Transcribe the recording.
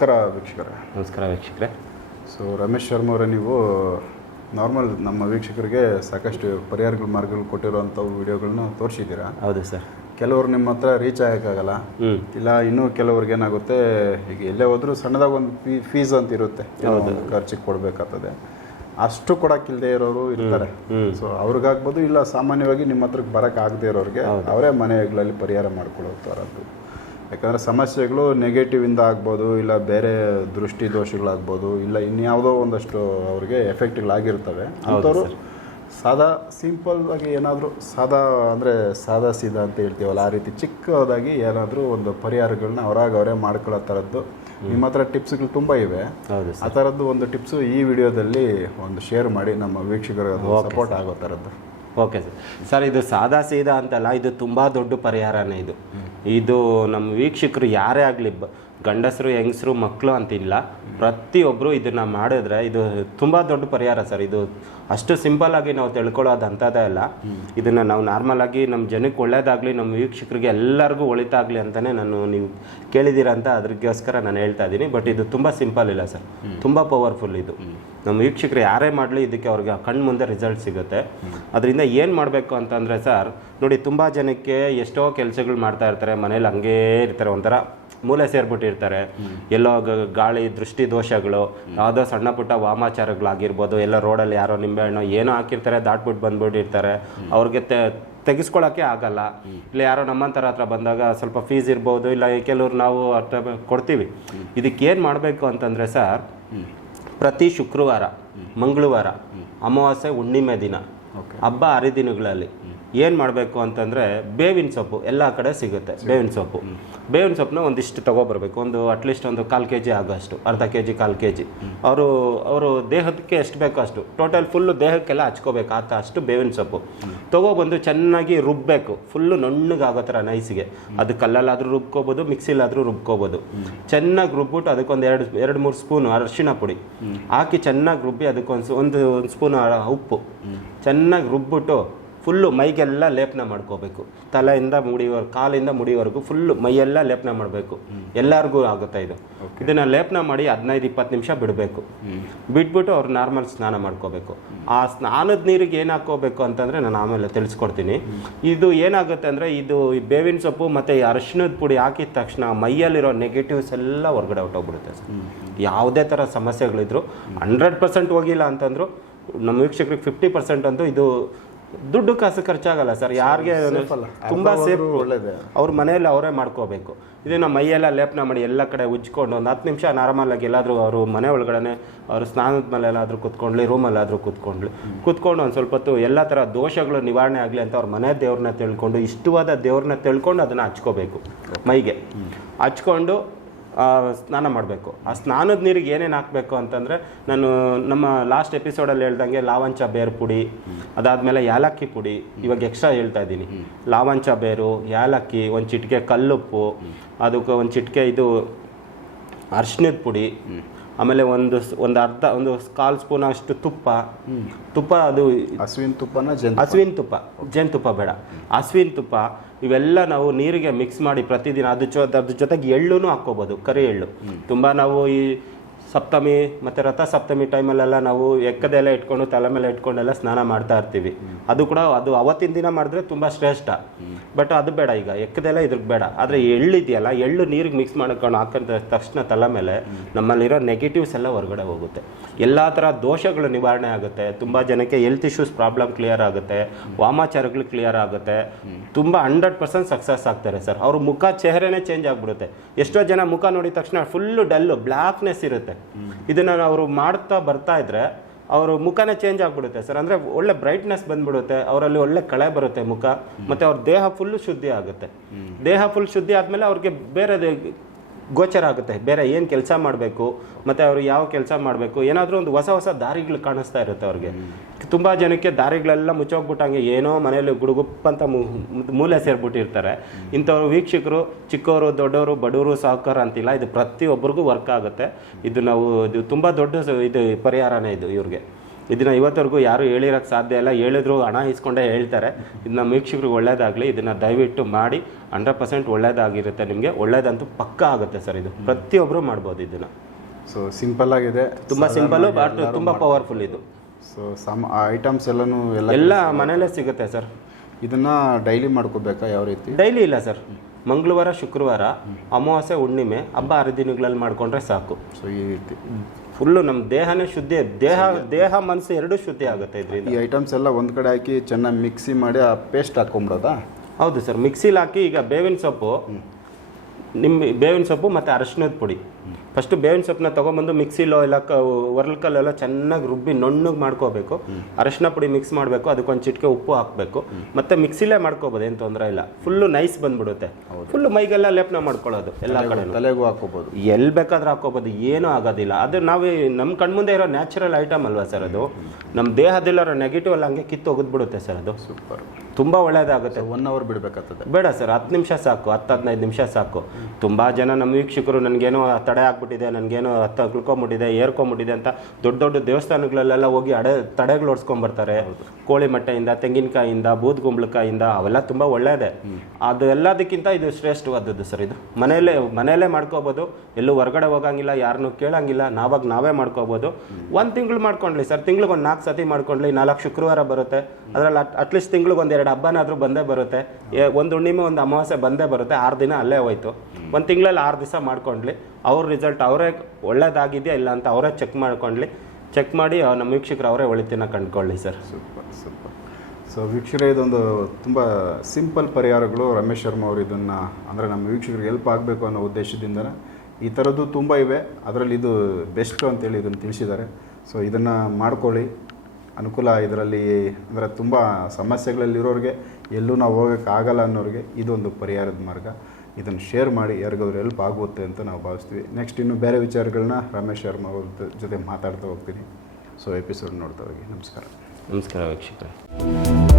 ನಮಸ್ಕಾರ ವೀಕ್ಷಕರೇ. ನಮಸ್ಕಾರ ವೀಕ್ಷಕರೇ. ಸೊ ರಮೇಶ್ ಶರ್ಮಾ ಅವರೇ ನೀವು ನಾರ್ಮಲ್ ನಮ್ಮ ವೀಕ್ಷಕರಿಗೆ ಸಾಕಷ್ಟು ಪರಿಹಾರಗಳ ಮಾರ್ಗಗಳು ಕೊಟ್ಟಿರುವಂಥ ವಿಡಿಯೋಗಳನ್ನ ತೋರಿಸಿದ್ದೀರಾ? ಹೌದು ಸರ್. ಕೆಲವರು ನಿಮ್ಮ ಹತ್ರ ರೀಚ್ ಆಗೋಕ್ಕಾಗಲ್ಲ. ಇಲ್ಲ ಇನ್ನೂ ಕೆಲವ್ರಿಗೆ ಏನಾಗುತ್ತೆ ಈಗ ಎಲ್ಲೇ ಹೋದರೂ ಸಣ್ಣದಾಗ ಒಂದು ಫೀ ಫೀಸ್ ಅಂತ ಇರುತ್ತೆ. ಖರ್ಚಿಗೆ ಕೊಡಬೇಕಾಗ್ತದೆ. ಅಷ್ಟು ಕೊಡಕ್ಕಿಲ್ಲದೆ ಇರೋರು ಇರ್ತಾರೆ. ಸೊ ಅವ್ರಿಗಾಗ್ಬೋದು ಇಲ್ಲ ಸಾಮಾನ್ಯವಾಗಿ ನಿಮ್ಮ ಹತ್ರಕ್ಕೆ ಬರೋಕ್ಕಾಗದೇ ಆಗದೆ ಇರೋರಿಗೆ ಅವರೇ ಮನೆಗಳಲ್ಲಿ ಪರಿಹಾರ ಮಾಡ್ಕೊಳ್ತಾರದ್ದು ಯಾಕಂದರೆ ಸಮಸ್ಯೆಗಳು ನೆಗೆಟಿವಿಂದ ಆಗ್ಬೋದು ಇಲ್ಲ ಬೇರೆ ದೃಷ್ಟಿ ದೋಷಗಳಾಗ್ಬೋದು ಇಲ್ಲ ಇನ್ಯಾವುದೋ ಒಂದಷ್ಟು ಅವ್ರಿಗೆ ಎಫೆಕ್ಟ್ಗಳಾಗಿರ್ತವೆ ಅಂಥವ್ರು ಸಾದಾ ಸಿಂಪಲ್ ಆಗಿ ಏನಾದರೂ ಸಾದಾ ಅಂದರೆ ಸಾದಾ ಸೀದಾ ಅಂತ ಹೇಳ್ತೀವಲ್ಲ ಆ ರೀತಿ ಚಿಕ್ಕದಾಗಿ ಏನಾದರೂ ಒಂದು ಪರಿಹಾರಗಳನ್ನ ಅವರಾಗ ಅವರೇ ಮಾಡ್ಕೊಳ್ಳೋ ಥರದ್ದು. ನಿಮ್ಮ ಹತ್ರ ಟಿಪ್ಸ್ಗಳು ತುಂಬ ಇವೆ. ಆ ಥರದ್ದು ಒಂದು ಟಿಪ್ಸು ಈ ವಿಡಿಯೋದಲ್ಲಿ ಒಂದು ಶೇರ್ ಮಾಡಿ ನಮ್ಮ ವೀಕ್ಷಕರಿಗೆ ಸಪೋರ್ಟ್ ಆಗೋ ಥರದ್ದು. Okay sir. ಸರ್ ಇದು ಸಾದಾ ಸೀದಾ ಅಂತಲ್ಲ ಇದು ತುಂಬ ದೊಡ್ಡ ಪರಿಹಾರನೇ ಇದು. ಇದು ನಮ್ಮ ವೀಕ್ಷಕರು ಯಾರೇ ಆಗಲಿ ಗಂಡಸರು, ಹೆಂಗಸರು ಮಕ್ಕಳು ಅಂತಿಲ್ಲ. ಪ್ರತಿಯೊಬ್ಬರು ಇದನ್ನು ಮಾಡಿದ್ರೆ ಇದು ತುಂಬ ದೊಡ್ಡ ಪರಿಹಾರ ಸರ್. ಇದು ಅಷ್ಟು ಸಿಂಪಲ್ ಆಗಿ ನಾವು ತಿಳ್ಕೊಳ್ಳೋದು ಅಂಥದ್ದೇ ಅಲ್ಲ. ಇದನ್ನು ನಾವು ನಾರ್ಮಲ್ ಆಗಿ ನಮ್ಮ ಜನಕ್ಕೆ ಒಳ್ಳೇದಾಗಲಿ ನಮ್ಮ ವೀಕ್ಷಕರಿಗೆ ಎಲ್ಲರಿಗೂ ಒಳಿತಾಗಲಿ ಅಂತಲೇ ನಾನು ನೀವು ಕೇಳಿದ್ದೀರ ಅಂತ ಅದ್ರಿಗೋಸ್ಕರ ನಾನು ಹೇಳ್ತಾ ಇದ್ದೀನಿ. ಬಟ್ ಇದು ತುಂಬ ಸಿಂಪಲ್ ಇಲ್ಲ ಸರ್. ತುಂಬ ಪವರ್ಫುಲ್ ಇದು. ನಮ್ಮ ವೀಕ್ಷಕರು ಯಾರೇ ಮಾಡಲಿ ಇದಕ್ಕೆ ಅವ್ರಿಗೆ ಕಣ್ಣು ಮುಂದೆ ರಿಸಲ್ಟ್ ಸಿಗುತ್ತೆ. ಅದರಿಂದ ಏನು ಮಾಡಬೇಕು ಅಂತಂದರೆ ಸರ್, ನೋಡಿ ತುಂಬ ಜನಕ್ಕೆ ಎಷ್ಟೋ ಕೆಲಸಗಳು ಮಾಡ್ತಾ ಇರ್ತಾರೆ, ಮನೇಲಿ ಹಂಗೇ ಇರ್ತಾರೆ ಒಂಥರ ಮೂಲೆ ಸೇರ್ಬಿಟ್ಟಿರ್ತಾರೆ. ಎಲ್ಲೋ ಗಾಳಿ ದೃಷ್ಟಿ ದೋಷಗಳು ಯಾವುದೋ ಸಣ್ಣ ಪುಟ್ಟ ವಾಮಾಚಾರಗಳಾಗಿರ್ಬೋದು ಎಲ್ಲ ರೋಡಲ್ಲಿ ಯಾರೋ ನಿಂಬೆಹಣ್ಣು ಏನೋ ಹಾಕಿರ್ತಾರೆ ದಾಟ್ಬಿಟ್ಟು ಬಂದ್ಬಿಟ್ಟಿರ್ತಾರೆ. ಅವ್ರಿಗೆ ತೆ ತೆಗೆಸ್ಕೊಳಕ್ಕೆ ಆಗಲ್ಲ. ಇಲ್ಲ ಯಾರೋ ನಮ್ಮಂತರ ಹತ್ರ ಬಂದಾಗ ಸ್ವಲ್ಪ ಫೀಸ್ ಇರ್ಬೋದು ಇಲ್ಲ ಕೆಲವ್ರು ನಾವು ಅರ್ಥ ಕೊಡ್ತೀವಿ. ಇದಕ್ಕೆ ಏನು ಮಾಡಬೇಕು ಅಂತಂದರೆ ಸರ್ ಪ್ರತಿ ಶುಕ್ರವಾರ ಮಂಗಳವಾರ ಅಮಾವಾಸ್ಯೆ ಹುಣ್ಣಿಮೆ ದಿನ. ಹಬ್ಬ ಹರಿದಿನಗಳಲ್ಲಿ. ಏನು ಮಾಡಬೇಕು ಅಂತಂದರೆ ಬೇವಿನ ಸೊಪ್ಪು ಎಲ್ಲ ಕಡೆ ಸಿಗುತ್ತೆ ಬೇವಿನ ಸೊಪ್ಪು. ಬೇವಿನ ಸೊಪ್ಪನ್ನ ಒಂದಿಷ್ಟು ತೊಗೊಬರ್ಬೇಕು. ಒಂದು ಅಟ್ಲೀಸ್ಟ್ ಒಂದು ಕಾಲು ಕೆ ಜಿ ಆಗೋಷ್ಟು ಅರ್ಧ ಕೆ ಜಿ ಕಾಲು ಕೆ ಜಿ ಅವರು ಅವರು ದೇಹಕ್ಕೆ ಎಷ್ಟು ಬೇಕೋ ಅಷ್ಟು ಟೋಟಲ್ ಫುಲ್ಲು ದೇಹಕ್ಕೆಲ್ಲ ಹಚ್ಕೋಬೇಕು ಆತ ಅಷ್ಟು ಬೇವಿನ ಸೊಪ್ಪು. ತೊಗೊಬಂದು ಚೆನ್ನಾಗಿ ರುಬ್ಬಬೇಕು ಫುಲ್ಲು ನುಣ್ಣಗಾಗೋ ಥರ ನೈಸಿಗೆ. ಅದು ಕಲ್ಲಲ್ಲಾದರೂ ರುಬ್ಕೋಬೋದು ಮಿಕ್ಸಿಲಾದರೂ ರುಬ್ಕೋಬೋದು. ಚೆನ್ನಾಗಿ ರುಬ್ಬಿಟ್ಟು ಅದಕ್ಕೊಂದು ಎರಡು ಎರಡು ಮೂರು ಸ್ಪೂನು ಅರಶಿನ ಪುಡಿ. ಹಾಕಿ ಚೆನ್ನಾಗಿ ರುಬ್ಬಿ ಅದಕ್ಕೊಂದು ಒಂದು ಒಂದು ಸ್ಪೂನ್ ಉಪ್ಪು. ಚೆನ್ನಾಗಿ ರುಬ್ಬಿಟ್ಟು ಫುಲ್ಲು ಮೈಗೆಲ್ಲ ಲೇಪನ ಮಾಡ್ಕೋಬೇಕು. ತಲೆಯಿಂದ ಮುಡಿವರ್ ಕಾಲಿಂದ ಮುಡಿವರೆಗೂ ಫುಲ್ಲು ಮೈಯೆಲ್ಲ ಲೇಪನ ಮಾಡಬೇಕು. ಎಲ್ಲರಿಗೂ ಆಗುತ್ತೆ ಇದು. ಇದನ್ನು ಲೇಪನ ಮಾಡಿ ಹದಿನೈದು ಇಪ್ಪತ್ತು ನಿಮಿಷ ಬಿಡಬೇಕು. ಬಿಟ್ಬಿಟ್ಟು ಅವ್ರು ನಾರ್ಮಲ್ ಸ್ನಾನ ಮಾಡ್ಕೋಬೇಕು. ಆ ಸ್ನಾನದ ನೀರಿಗೆ ಏನು ಹಾಕೋಬೇಕು ಅಂತಂದರೆ ನಾನು ಆಮೇಲೆ ತಿಳಿಸ್ಕೊಡ್ತೀನಿ. ಇದು ಏನಾಗುತ್ತೆ ಅಂದರೆ ಇದು ಈ ಬೇವಿನ ಸೊಪ್ಪು ಮತ್ತು ಈ ಅರಿಶಿಣದ ಪುಡಿ ಹಾಕಿದ ತಕ್ಷಣ ಮೈಯಲ್ಲಿರೋ ನೆಗೆಟಿವ್ಸ್ ಎಲ್ಲ ಹೊರಗಡೆ ಹೊಟ್ಟೋಗ್ಬಿಡುತ್ತೆ ಸರ್. ಯಾವುದೇ ಥರ ಸಮಸ್ಯೆಗಳಿದ್ರು ಹಂಡ್ರೆಡ್ ಪರ್ಸೆಂಟ್ ಹೋಗಿಲ್ಲ ಅಂತಂದ್ರು ನಮ್ಮ ವೀಕ್ಷಕರಿಗೆ ಫಿಫ್ಟಿ ಪರ್ಸೆಂಟ್ ಅಂತೂ ಇದು ದುಡ್ಡು ಕಾಸು ಖರ್ಚಾಗಲ್ಲ ಸರ್. ಯಾರಿಗೆ ತುಂಬ ಸೇಫ್ ಒಳ್ಳೇದು. ಅವ್ರ ಮನೆಯಲ್ಲಿ ಅವರೇ ಮಾಡ್ಕೋಬೇಕು. ಇದನ್ನು ಮೈಯೆಲ್ಲ ಲೇಪನ ಮಾಡಿ ಎಲ್ಲ ಕಡೆ ಉಜ್ಕೊಂಡು ಒಂದು ಹತ್ತು ನಿಮಿಷ ನಾರ್ಮಲಾಗಿ ಎಲ್ಲಾದರೂ ಅವರು ಮನೆ ಒಳಗಡೆ ಅವರು ಸ್ನಾನದ ಮೇಲೆ ಎಲ್ಲಾದರೂ ಕೂತ್ಕೊಂಡ್ಲಿ ರೂಮಲ್ಲಾದರೂ ಕೂತ್ಕೊಂಡ್ಲಿ. ಕೂತ್ಕೊಂಡು ಒಂದು ಸ್ವಲ್ಪ ಹೊತ್ತು ಎಲ್ಲ ಥರ ದೋಷಗಳು ನಿವಾರಣೆ ಆಗಲಿ ಅಂತ ಅವ್ರ ಮನೆ ದೇವ್ರನ್ನ ತಿಳ್ಕೊಂಡು ಇಷ್ಟವಾದ ದೇವ್ರನ್ನ ತಿಳ್ಕೊಂಡು ಅದನ್ನು ಹಚ್ಕೋಬೇಕು ಮೈಗೆ. ಹಚ್ಕೊಂಡು ಸ್ನಾನ ಮಾಡಬೇಕು. ಆ ಸ್ನಾನದ ನೀರಿಗೆ ಏನೇನು ಹಾಕಬೇಕು ಅಂತಂದರೆ ನಾನು ನಮ್ಮ ಲಾಸ್ಟ್ ಎಪಿಸೋಡಲ್ಲಿ ಹೇಳ್ದಂಗೆ ಲಾವಂಚ ಬೇರು ಪುಡಿ, ಅದಾದಮೇಲೆ ಯಾಲಕ್ಕಿ ಪುಡಿ, ಇವಾಗ ಎಕ್ಸ್ಟ್ರಾ ಹೇಳ್ತಾ ಇದ್ದೀನಿ. ಲಾವಂಚ ಬೇರು, ಯಾಲಕ್ಕಿ, ಒಂದು ಚಿಟಿಕೆ ಕಲ್ಲುಪ್ಪು, ಅದಕ್ಕೆ ಒಂದು ಚಿಟಿಕೆ ಇದು ಅರ್ಶಿನದ ಪುಡಿ ಆಮೇಲೆ ಒಂದು ಒಂದು ಅರ್ಧ ಒಂದು ಕಾಲು ಸ್ಪೂನ್ ಅಷ್ಟು ತುಪ್ಪ. ತುಪ್ಪ ಅದು ಹಸುವಿನ ತುಪ್ಪನ ಜನ್ ಹಸುವಿನ ತುಪ್ಪ ಜೇನುತುಪ್ಪ ಬೇಡ. ಹಸುವಿನ ತುಪ್ಪ ಇವೆಲ್ಲ ನಾವು ನೀರಿಗೆ ಮಿಕ್ಸ್ ಮಾಡಿ ಪ್ರತಿದಿನ ಅದ್ರ ಜೊತೆ ಅದ್ರ ಜೊತೆಗೆ ಎಳ್ಳು ಹಾಕ್ಕೋಬೋದು ಕರಿ ಎಳ್ಳು ತುಂಬ ನಾವು ಈ ಸಪ್ತಮಿ ಮತ್ತು ರಥ ಸಪ್ತಮಿ ಟೈಮಲ್ಲೆಲ್ಲ ನಾವು ಎಕ್ಕದೆಲ್ಲ ಇಟ್ಕೊಂಡು ತಲೆ ಮೇಲೆ ಇಟ್ಕೊಂಡೆಲ್ಲ ಸ್ನಾನ ಮಾಡ್ತಾ ಇರ್ತೀವಿ. ಅದು ಕೂಡ ಅದು ಅವತ್ತಿನ ದಿನ ಮಾಡಿದ್ರೆ ತುಂಬ ಶ್ರೇಷ್ಠ. ಬಟ್ ಅದು ಬೇಡ ಈಗ ಎಕ್ಕದೆಲ್ಲ ಇದ್ರಿಗೆ ಬೇಡ. ಆದರೆ ಎಳ್ಳಿದೆಯಲ್ಲ, ಎಳ್ಳು ನೀರಿಗೆ ಮಿಕ್ಸ್ ಮಾಡ್ಕೊಂಡು ಹಾಕಂತ ತಕ್ಷಣ ತಲೆ ಮೇಲೆ ನಮ್ಮಲ್ಲಿರೋ ನೆಗೆಟಿವ್ಸ್ ಎಲ್ಲ ಹೊರಗಡೆ ಹೋಗುತ್ತೆ. ಎಲ್ಲ ಥರ ದೋಷಗಳು ನಿವಾರಣೆ ಆಗುತ್ತೆ. ತುಂಬ ಜನಕ್ಕೆ ಹೆಲ್ತ್ ಇಶ್ಯೂಸ್ ಪ್ರಾಬ್ಲಮ್ ಕ್ಲಿಯರ್ ಆಗುತ್ತೆ. ವಾಮಾಚಾರಗಳು ಕ್ಲಿಯರ್ ಆಗುತ್ತೆ. ತುಂಬ ಹಂಡ್ರೆಡ್ ಪರ್ಸೆಂಟ್ ಸಕ್ಸಸ್ ಆಗ್ತಾರೆ ಸರ್. ಅವ್ರ ಮುಖ ಚೆಹರೆನೇ ಚೇಂಜ್ ಆಗಿಬಿಡುತ್ತೆ. ಎಷ್ಟೋ ಜನ ಮುಖ ನೋಡಿದ ತಕ್ಷಣ ಫುಲ್ಲು ಡಲ್ಲು ಬ್ಲ್ಯಾಕ್ನೆಸ್ ಇರುತ್ತೆ. ಇದನ್ನು ಅವರು ಮಾಡ್ತಾ ಬರ್ತಾ ಇದ್ರೆ ಅವರು ಮುಖನೇ ಚೇಂಜ್ ಆಗಿಬಿಡುತ್ತೆ ಸರ್. ಅಂದರೆ ಒಳ್ಳೆ ಬ್ರೈಟ್ನೆಸ್ ಬಂದ್ಬಿಡುತ್ತೆ ಅವರಲ್ಲಿ ಒಳ್ಳೆ ಕಳೆ ಬರುತ್ತೆ ಮುಖ ಮತ್ತು ಅವ್ರ ದೇಹ ಫುಲ್ಲು ಶುದ್ಧಿ ಆಗುತ್ತೆ. ದೇಹ ಫುಲ್ ಶುದ್ಧಿ ಆದಮೇಲೆ ಅವ್ರಿಗೆ ಬೇರೆ ಗೋಚರ ಆಗುತ್ತೆ. ಬೇರೆ ಏನು ಕೆಲಸ ಮಾಡಬೇಕು, ಮತ್ತು ಅವರು ಯಾವ ಕೆಲಸ ಮಾಡಬೇಕು, ಏನಾದರೂ ಒಂದು ಹೊಸ ಹೊಸ ದಾರಿಗಳು ಕಾಣಿಸ್ತಾ ಇರುತ್ತೆ ಅವ್ರಿಗೆ. ತುಂಬ ಜನಕ್ಕೆ ದಾರಿಗಳೆಲ್ಲ ಮುಚ್ಚೋಗ್ಬಿಟ್ಟಂಗೆ ಏನೋ ಮನೆಯಲ್ಲಿ ಗುಡುಗುಪ್ ಅಂತ ಮೂಲೆ ಸೇರ್ಬಿಟ್ಟಿರ್ತಾರೆ. ಇಂಥವ್ರು ವೀಕ್ಷಕರು, ಚಿಕ್ಕವರು, ದೊಡ್ಡವರು, ಬಡವರು ಸಾಹುಕಾರ ಅಂತಿಲ್ಲ. ಇದು ಪ್ರತಿಯೊಬ್ಬರಿಗೂ ವರ್ಕ್ ಆಗುತ್ತೆ. ಇದು ನಾವು, ಇದು ತುಂಬ ದೊಡ್ಡ ಇದು ಪರಿಹಾರನೇ ಇದು ಇವ್ರಿಗೆ. ಇದನ್ನ ಇವತ್ತವರೆಗೂ ಯಾರೂ ಹೇಳಿರೋಕ್ಕೆ ಸಾಧ್ಯ ಇಲ್ಲ. ಹೇಳಿದ್ರು ಹಣ ಇಸ್ಕೊಂಡೇ ಹೇಳ್ತಾರೆ. ಇದನ್ನ ವೀಕ್ಷಕರಿಗೆ ಒಳ್ಳೇದಾಗಲಿ ಇದನ್ನು ದಯವಿಟ್ಟು ಮಾಡಿ. ಹಂಡ್ರೆಡ್ ಪರ್ಸೆಂಟ್ ಒಳ್ಳೇದಾಗಿರುತ್ತೆ ನಿಮಗೆ. ಒಳ್ಳೇದಂತೂ ಪಕ್ಕ ಆಗುತ್ತೆ ಸರ್ ಇದು. ಪ್ರತಿಯೊಬ್ಬರು ಮಾಡ್ಬೋದು ಇದನ್ನು ಸೊ ಸಿಂಪಲ್ ಆಗಿದೆ. ತುಂಬ ಸಿಂಪಲ್ಲು ಬಟ್ ತುಂಬ ಪವರ್ಫುಲ್ ಇದು. ಸೊ ಸಮ ಐಟಮ್ಸ್ ಎಲ್ಲನೂ ಎಲ್ಲ ಎಲ್ಲ ಮನೇಲೇ ಸಿಗುತ್ತೆ ಸರ್. ಇದನ್ನ ಡೈಲಿ ಮಾಡ್ಕೋಬೇಕಾ ಯಾವ ರೀತಿ? ಡೈಲಿ ಇಲ್ಲ ಸರ್. ಮಂಗಳವಾರ ಶುಕ್ರವಾರ ಅಮಾವಾಸ್ಯೆ ಹುಣ್ಣಿಮೆ ಹಬ್ಬ ಹರಿದಿನಗಳಲ್ಲಿ ಮಾಡಿಕೊಂಡ್ರೆ ಸಾಕು. ಸೊ ಈ ರೀತಿ. ಫುಲ್ಲು ನಮ್ಮ ದೇಹನೇ ಶುದ್ಧಿ ದೇಹ ದೇಹ ಮನಸ್ಸು ಎರಡೂ ಶುದ್ಧಿ ಆಗುತ್ತೆ ಇದರಿಂದ. ಈ ಐಟಮ್ಸ್ ಎಲ್ಲ ಒಂದು ಕಡೆ ಹಾಕಿ ಚೆನ್ನಾಗಿ ಮಿಕ್ಸಿ ಮಾಡಿ ಆ ಪೇಸ್ಟ್ ಹಾಕೊಂಬಿಡೋದಾ? ಹೌದು ಸರ್ ಮಿಕ್ಸಿಲಿ ಹಾಕಿ ಈಗ ಬೇವಿನ ಸೊಪ್ಪು ನಿಮ್ಮ ಬೇವಿನ ಸೊಪ್ಪು ಮತ್ತು ಅರಶಿನದ ಪುಡಿ. ಫಸ್ಟು ಬೇವಿನ ಸೊಪ್ಪನ್ನ ತೊಗೊಂಬಂದು ಮಿಕ್ಸಿಲೋ ಇಲ್ಲ ಕ ಒರಲ್ಕಲ್ಲೆಲ್ಲ ಚೆನ್ನಾಗಿ ರುಬ್ಬಿ ನುಣ್ಣಗೆ ಮಾಡ್ಕೋಬೇಕು. ಅರಶಿನ ಪುಡಿ ಮಿಕ್ಸ್ ಮಾಡಬೇಕು. ಅದಕ್ಕೊಂದು ಚಿಟಿಕೆ ಉಪ್ಪು ಹಾಕಬೇಕು. ಮತ್ತೆ ಮಿಕ್ಸಿಲೇ ಮಾಡ್ಕೋಬೋದು ಏನು ತೊಂದರೆ ಇಲ್ಲ. ಫುಲ್ಲು ನೈಸ್ ಬಂದ್ಬಿಡುತ್ತೆ. ಫುಲ್ಲು ಮೈಗೆಲ್ಲ ಲೇಪನ ಮಾಡ್ಕೊಳ್ಳೋದು ಎಲ್ಲ ಕಡೆ ತಲೆಗೂ ಹಾಕೋಬೋದು ಎಲ್ಲಿ ಬೇಕಾದ್ರೂ ಹಾಕೋಬೋದು ಏನೂ ಆಗೋದಿಲ್ಲ. ಅದು ನಾವು ನಮ್ಮ ಕಣ್ಮುಂದೆ ಇರೋ ನ್ಯಾಚುರಲ್ ಐಟಮ್ ಅಲ್ವಾ ಸರ್ ಅದು? ನಮ್ಮ ದೇಹದಲ್ಲಿರೋ ನೆಗೆಟಿವ್ ಎಲ್ಲ ಹಂಗೆ ಕಿತ್ತು ಹೋಗಿದ್ಬಿಡುತ್ತೆ ಸರ್ ಅದು. ಸೂಪರ್. ತುಂಬ ಒಳ್ಳೆಯದಾಗುತ್ತೆ ಒನ್ ಅವರ್ ಬಿಡಬೇಕಾಗ್ತದೆ. ಬೇಡ ಸರ್ ಹತ್ತು ನಿಮಿಷ ಸಾಕು ಹತ್ತು ಹದಿನೈದು ನಿಮಿಷ ಸಾಕು. ತುಂಬ ಜನ ನಮ್ಮ ವೀಕ್ಷಕರು ನನಗೇನೋ ತಡೆ ಆಗ್ಬಿಟ್ಟಿದೆ ನನಗೇನೋ ಹತ್ತು ಉಳ್ಕೊಂಬಿಟ್ಟಿದೆ ಏರ್ಕೊಂಬಿಟ್ಟಿದೆ ಅಂತ ದೊಡ್ಡ ದೊಡ್ಡ ದೇವಸ್ಥಾನಗಳಲ್ಲೆಲ್ಲ ಹೋಗಿ ಅಡೆ ತಡೆಗಳು ಓಡಿಸ್ಕೊಂಬರ್ತಾರೆ ಕೋಳಿ ಮಟ್ಟೆಯಿಂದ ತೆಂಗಿನಕಾಯಿಂದ ಬೂದ್ಗುಂಬಳಕಾಯಿಂದ ಅವೆಲ್ಲ ತುಂಬ ಒಳ್ಳೆಯದೇ ಅದು ಎಲ್ಲದಕ್ಕಿಂತ ಇದು ಶ್ರೇಷ್ಠವಾದದ್ದು ಸರ್ ಇದು. ಮನೆಯಲ್ಲೇ ಮನೆಯಲ್ಲೇ ಮಾಡ್ಕೋಬೋದು. ಎಲ್ಲೂ ಹೊರಗಡೆ ಹೋಗಂಗಿಲ್ಲ ಯಾರನ್ನೂ ಕೇಳಂಗಿಲ್ಲ ನಾವಾಗ ನಾವೇ ಮಾಡ್ಕೋಬೋದು. ಒಂದು ತಿಂಗಳು ಮಾಡ್ಕೊಂಡ್ಲಿ ಸರ್ ತಿಂಗ್ಳಿಗೆ ಒಂದು ನಾಲ್ಕು ಸತಿ ಮಾಡ್ಕೊಂಡ್ಲಿ ನಾಲ್ಕು ಶುಕ್ರವಾರ ಬರುತ್ತೆ. ಅದರಲ್ಲಿ ಅಟ್ಲೀಸ್ಟ್ ತಿಂಗ್ಳಿಗೆ ಒಂದು ಎರಡು ಹಬ್ಬನಾದರೂ ಬಂದೇ ಬರುತ್ತೆ. ಒಂದು ಹುಣ್ಣಿಮೆ ಒಂದು ಅಮಾವಾಸ್ಯೆ ಬಂದೇ ಬರುತ್ತೆ. ಆರು ದಿನ ಅಲ್ಲೇ ಹೋಯ್ತು. ಒಂದು ತಿಂಗಳಲ್ಲಿ ಆರು ದಿವಸ ಮಾಡ್ಕೊಂಡ್ಲಿ. ಅವ್ರ ರಿಸಲ್ಟ್ ಅವರೇ ಒಳ್ಳೇದಾಗಿದೆಯಾ ಇಲ್ಲ ಅಂತ ಅವರೇ ಚೆಕ್ ಮಾಡ್ಕೊಂಡ್ಲಿ. ಚೆಕ್ ಮಾಡಿ ನಮ್ಮ ವೀಕ್ಷಕರು ಅವರೇ ಒಳಿತಿನ ಕಂಡ್ಕೊಳ್ಳಿ ಸರ್. Super super. ಸೊ ವೀಕ್ಷಕರೇ ಇದೊಂದು ತುಂಬ ಸಿಂಪಲ್ ಪರಿಹಾರಗಳು. ರಮೇಶ್ ಶರ್ಮಾ ಅವರು ಇದನ್ನು ಅಂದರೆ ನಮ್ಮ ವೀಕ್ಷಕರಿಗೆ ಹೆಲ್ಪ್ ಆಗಬೇಕು ಅನ್ನೋ ಉದ್ದೇಶದಿಂದ ಈ ಥರದ್ದು ತುಂಬ ಇವೆ. ಅದರಲ್ಲಿ ಇದು ಬೆಸ್ಟು ಅಂತೇಳಿ ಇದನ್ನು ತಿಳಿಸಿದ್ದಾರೆ. ಸೊ ಇದನ್ನು ಮಾಡ್ಕೊಳ್ಳಿ. ಅನುಕೂಲ ಇದರಲ್ಲಿ ಅಂದರೆ ತುಂಬ ಸಮಸ್ಯೆಗಳಲ್ಲಿರೋರಿಗೆ ಎಲ್ಲೂ ನಾವು ಹೋಗೋಕ್ಕಾಗಲ್ಲ ಅನ್ನೋರಿಗೆ ಇದೊಂದು ಪರಿಹಾರದ ಮಾರ್ಗ. ಇದನ್ನು ಶೇರ್ ಮಾಡಿ ಯಾರಿಗಾದ್ರೂ ಹೆಲ್ಪ್ ಆಗುತ್ತೆ ಅಂತ ನಾವು ಭಾವಿಸ್ತೀವಿ. ನೆಕ್ಸ್ಟ್ ಇನ್ನು ಬೇರೆ ವಿಚಾರಗಳನ್ನ ರಮೇಶ್ ಶರ್ಮಾ ಅವ್ರ ಜೊತೆ ಮಾತಾಡ್ತಾ ಹೋಗ್ತೀನಿ. ಸೊ ಎಪಿಸೋಡ್ ನೋಡ್ತಾ ಹೋಗಿ ನಮಸ್ಕಾರ. ನಮಸ್ಕಾರ ವೀಕ್ಷಕರೇ.